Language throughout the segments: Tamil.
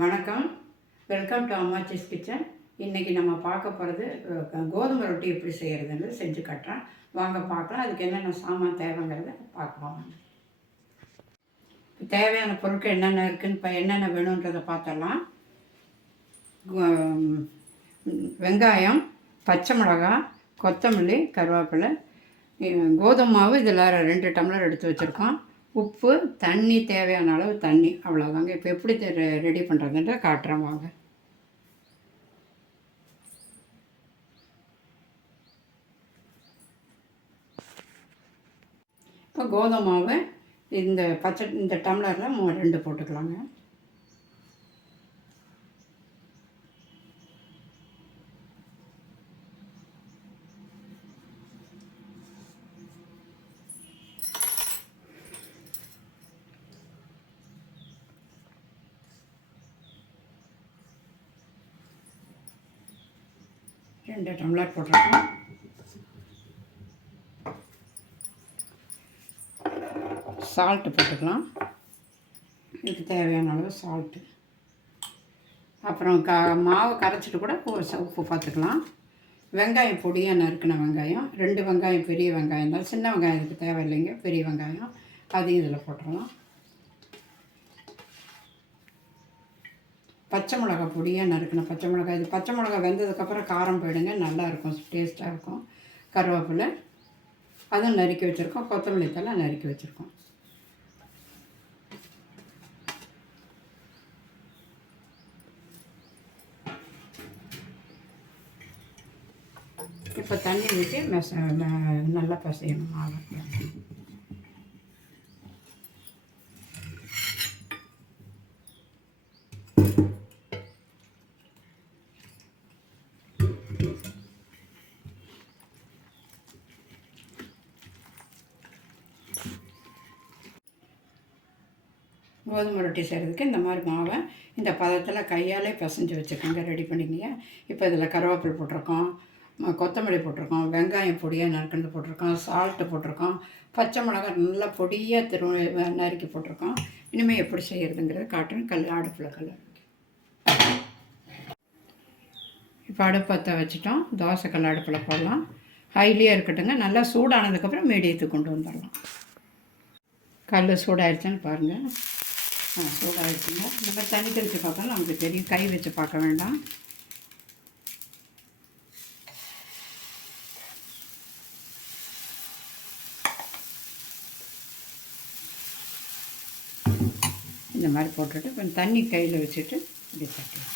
வணக்கம். Welcome to Ammachi's kitchen. இன்றைக்கி நம்ம பார்க்க போகிறது கோதுமை ரொட்டி எப்படி செய்கிறதுன்னு செஞ்சு காட்டுறேன். வாங்க பார்க்கலாம். அதுக்கு என்னென்ன சாமான் தேவைங்கிறத பார்க்கலாம். தேவையான பொருட்கள் என்னென்ன இருக்குதுன்னு என்னென்ன வேணுன்றதை பார்த்தலாம். வெங்காயம், பச்சை மிளகாய், கொத்தமல்லி, கருவேப்பிலை, கோதுமை மாவு இதில் 2 டம்ளர் எடுத்து வச்சுருக்கோம். உப்பு, தண்ணி, தேவையான அளவு தண்ணி, அவ்வளோதாங்க. இப்போ எப்படி ரெடி பண்ணுறதுன்ற காட்டுறேன் வாங்க. இப்போ கோதுமை மாவு இந்த டம்ளரில் 2 போட்டுக்கலாங்க. ரெண்டு டம்ளர் போட்டிருக்கோம். சால்ட்டு போட்டுக்கலாம். இதுக்கு தேவையான அளவு சால்ட்டு. அப்புறம் மாவு கரைச்சிட்டு கூட உப்பு பார்த்துக்கலாம். வெங்காயம் பொடியாக நறுக்கின வெங்காயம், 2 வெங்காயம், பெரிய வெங்காயம் தான். சின்ன வெங்காயம் இதுக்கு தேவையில்லைங்க, பெரிய வெங்காயம் அதையும் இதில் போட்டுடலாம். பச்சை மிளகாய் பொடியாக நறுக்கணும். பச்சை மிளகாய், இது பச்சை மிளகாய் வெந்ததுக்கப்புறம் காரம் போயிடுங்க, நல்லாயிருக்கும், டேஸ்ட்டாக இருக்கும். கருவேப்பிலை அதுவும் நறுக்கி வச்சுருக்கோம். கொத்தமல்லி தழை நறுக்கி வச்சுருக்கோம். இப்போ தண்ணி ஊற்றி நல்லா பசையணும் மாவு. கோதுமை ரொட்டி செய்கிறதுக்கு இந்த மாதிரி மாவை இந்த பதத்தில் கையாலே பிசைஞ்சு வச்சுக்கோங்க, ரெடி பண்ணிக்கிங்க. இப்போ இதில் கருவேப்பிலை போட்டிருக்கோம், கொத்தமல்லி போட்டிருக்கோம், வெங்காயம் பொடியாக நறுக்கண்டு போட்டிருக்கோம், சால்ட்டு போட்டிருக்கோம், பச்சை மிளகாய் நல்லா பொடியாக நறுக்கி போட்டிருக்கோம். இனிமேல் எப்படி செய்கிறதுங்கிறத காட்டுறேன். அடுப்பில் இப்போ அடுப்பத்தை வச்சுட்டோம். தோசைக்கல் அடுப்பில் போடலாம். ஹைலியே இருக்கட்டுங்க. நல்லா சூடானதுக்கப்புறம் மீடியத்துக்கு கொண்டு வந்துடலாம். கல் சூடாகிடுச்சான்னு பாருங்கள். சூடாகிடுச்சுங்க. இந்த மாதிரி தண்ணி தெளித்து பார்த்தாலும் நமக்கு தெரியும், கை வச்சு பார்க்க வேண்டாம். இந்த மாதிரி போட்டுட்டு கொஞ்சம் தண்ணி கையில் வச்சுட்டு இப்படி தட்டலாம்.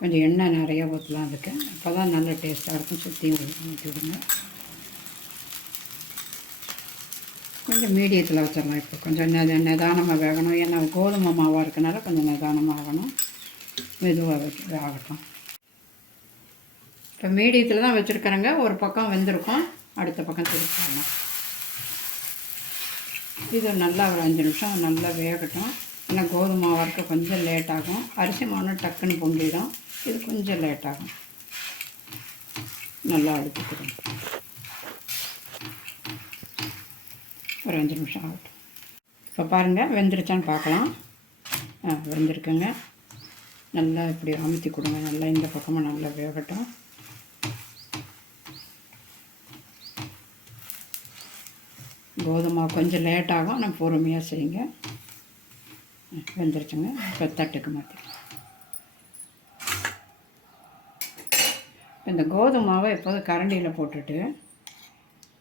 கொஞ்சம் எண்ணெய் நிறையா ஊற்றலாம் அதுக்கு, அப்போ தான் நல்ல டேஸ்ட்டாக இருக்கும். சுற்றி ஊற்றிவிடுங்க. கொஞ்சம் மீடியத்தில் வச்சிடலாம். இப்போ கொஞ்சம் நிதானமாக வேகணும். ஏன்னா கோதுமை மாவாக இருக்கனால கொஞ்சம் நிதானமாக ஆகணும். மெதுவாக ஆகட்டும். இப்போ மீடியத்தில் தான் வச்சுருக்கிறேங்க. ஒரு பக்கம் வெந்திருக்கும், அடுத்த பக்கம் திருப்பிடலாம். இது நல்லா ஒரு 5 நிமிஷம் நல்லா வேகட்டும். ஏன்னா கோதுமை மாவாக இருக்க கொஞ்சம் லேட் ஆகும். அரிசி மாவு டக்குன்னு பொங்கிடும். இது கொஞ்சம் லேட் ஆகும். நல்லா அடுத்துக்கிறேன். ஒரு 5 நிமிஷம் ஆகட்டும். இப்போ பாருங்கள், வெந்துருச்சான்னு பார்க்கலாம். வெந்திருக்குங்க. நல்லா இப்படி அமுத்தி கொடுங்க. நல்லா இந்த பக்கமாக நல்லா வேகட்டும். கோதுமை கொஞ்சம் லேட் ஆகும், ஆனால் பொறுமையாக செய்யுங்க. வெந்துருச்சுங்க. இப்போ தட்டுக்கு மாற்றி இந்த கோதுமை மாவை எப்போதும் கரண்டியில் போட்டுட்டு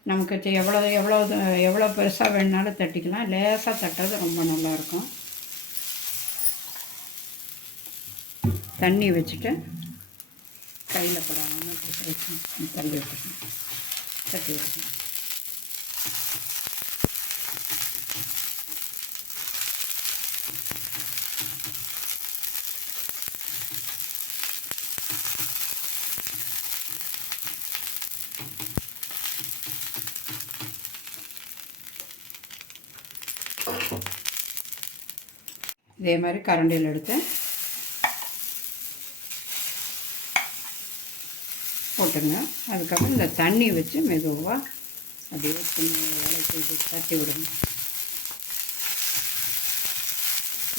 நமக்கு எவ்வளோ பெருசாக வேணுனாலும் தட்டிக்கலாம். லேசாக தட்டுறது ரொம்ப நல்லாயிருக்கும். தண்ணி வச்சுட்டு கையில் படாமல் தள்ளி விட்டுக்கணும், தட்டி விட்டுக்கணும். இதே மாதிரி கரண்டியில் எடுத்து போட்டுங்க. அதுக்கப்புறம் இந்த தண்ணி வச்சு மெதுவாக அப்படியே விளக்கி தட்டி விடுங்க.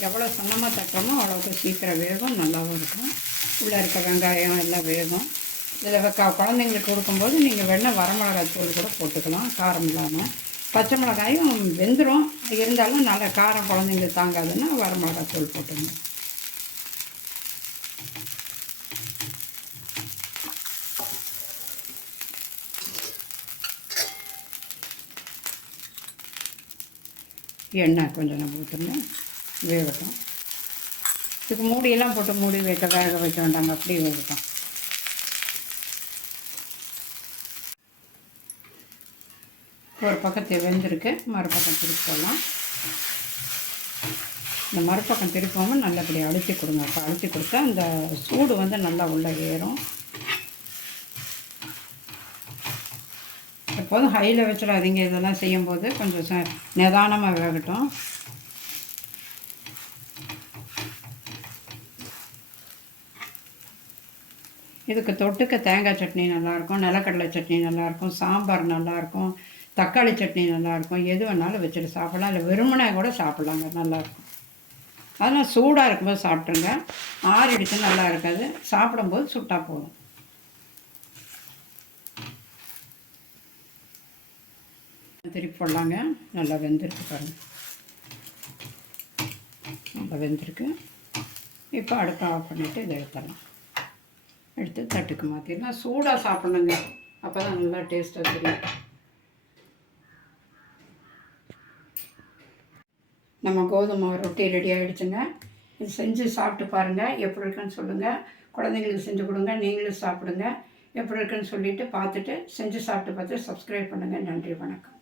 எவ்வளோ சன்னமாக தட்டுறோமோ அவ்வளோக்கு சீக்கிரம் வேகும், நல்லாவும் இருக்கும். உள்ளே இருக்க வெங்காயம் எல்லாம் வேகும். இதில் குழந்தைங்களுக்கு கொடுக்கும்போது நீங்கள் வேணால் வரமிளகாய் தூள் கூட போட்டுக்கலாம், காரம் இல்லாமல். பச்சை மிளகாயும் வெந்துடும், இருந்தாலும் நல்ல காரம் குழந்தைங்களுக்கு தாங்காதுன்னா வரமிளகாய் தூள் போட்டுங்க. எண்ணெய் கொஞ்சம் நம்ம ஊற்றுங்க, வேகட்டும். இதுக்கு மூடியெல்லாம் போட்டு மூடி வேக வைக்க வேண்டாங்க, அப்படியே வேகட்டும். ஒரு பக்கத்தை வெந்திருக்கு, மறுபக்கம் திருப்பி போடலாம். இந்த மறுபக்கம் திருப்பாமல் நல்லபடியாக அழுத்தி கொடுங்க. அப்போ அழுத்தி கொடுத்தா அந்த சூடு வந்து நல்லா உள்ளே ஏறும். எப்போதும் ஹையில் வச்சிடாதீங்க, இதெல்லாம் செய்யும்போது கொஞ்சம் நிதானமாக வேகட்டும். இதுக்கு தொட்டுக்க தேங்காய் சட்னி நல்லாயிருக்கும், நிலக்கடலை சட்னி நல்லாயிருக்கும், சாம்பார் நல்லாயிருக்கும், தக்காளி சட்னி நல்லாயிருக்கும். எது வேணாலும் வச்சுட்டு சாப்பிட்லாம், இல்லை வெறுமனே கூட சாப்பிட்லாங்க, நல்லாயிருக்கும். அதெல்லாம் சூடாக இருக்கும்போது சாப்பிட்ருங்க, ஆறிடுச்சு நல்லா இருக்காது. சாப்பிடும்போது சுட்டால் போதும். திருப்பி போடலாங்க. நல்லா வெந்திருக்கு பாருங்கள், நல்லா வெந்திருக்கு. இப்போ அடுப்பை ஆஃப் பண்ணிவிட்டு இதை எடுத்துடலாம். எடுத்து தட்டுக்கு மாற்றிடலாம். சூடாக சாப்பிட்ணுங்க, அப்போ தான் நல்லா டேஸ்ட்டாக தெரியும். நம்ம கோதுமை ரொட்டி ரெடி ஆகிடுச்சுங்க. இது செஞ்சு சாப்பிட்டு பாருங்கள், எப்படி இருக்குன்னு சொல்லுங்கள். குழந்தைங்களுக்கு செஞ்சு கொடுங்க, நீங்களும் சாப்பிடுங்க. எப்படி இருக்குன்னு சொல்லிவிட்டு பார்த்துட்டு செஞ்சு சாப்பிட்டு பார்த்து சப்ஸ்கிரைப் பண்ணுங்கள். நன்றி, வணக்கம்.